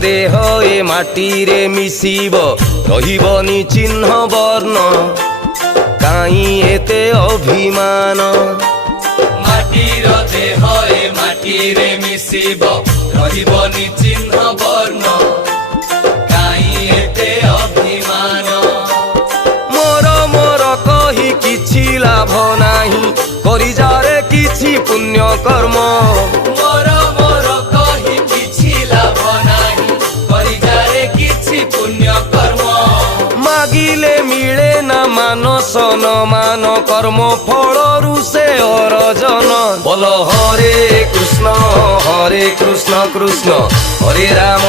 দেহ এ মাটিরে মিশিব রহিবনি চিহ্ন বর্ণ কাই এতে অভিমান মাটির দেহ এ মাটিরে মিশিব রহিবনি চিহ্ন বর্ণ কাই এতে অভিমান মোর মোর কহি কিছু লাভ নাহি করি যারে কিছু পুণ্য কর্ম মোর মোর কহি কিছু লাভ নাহি করি যারে কিছু পুণ্য কর্ম মাগিলে মিলে না মানস ন মান কর্ম ফলরু সে অরজন বল হরে কৃষ্ণ কৃষ্ণ হরে রাম